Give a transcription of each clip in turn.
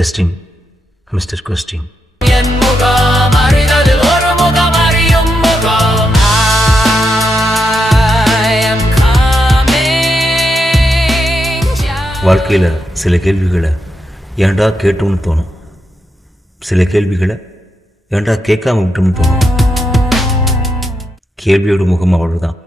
Justin mister question. வாழ்க்கையில் சில கேள்விகளை ஏன்டா கேட்டோம்னு தோணும், சில கேள்விகளை ஏன்டா கேட்காம விட்டோம்னு தோணும். கேள்வியோட முகம் அவ்வளவுதான்.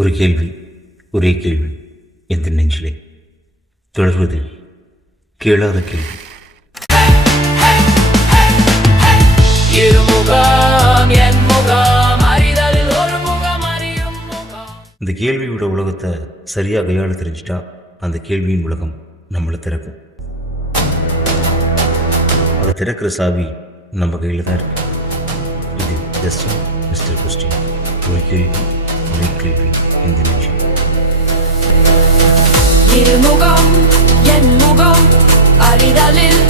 ஒரு கேள்வி, ஒரே கேள்வி எந்த நெஞ்சிலே தொடர்வது கேளாத கேள்வி. இந்த கேள்வியோட உலகத்தை சரியா கையாள தெரிஞ்சிட்டா அந்த கேள்வியின் உலகம் நம்மளை திறக்கும். அதை திறக்கிற சாவி நம்ம கையில் தான் இருக்கு. இது ஜஸ்டின் மிஸ்டர் கொஸ்டின். ஒரு கேள்வி, ஒரே கேள்வி எந்த நிமிஷம். இருமுகம் என் முகம் அறிதலில்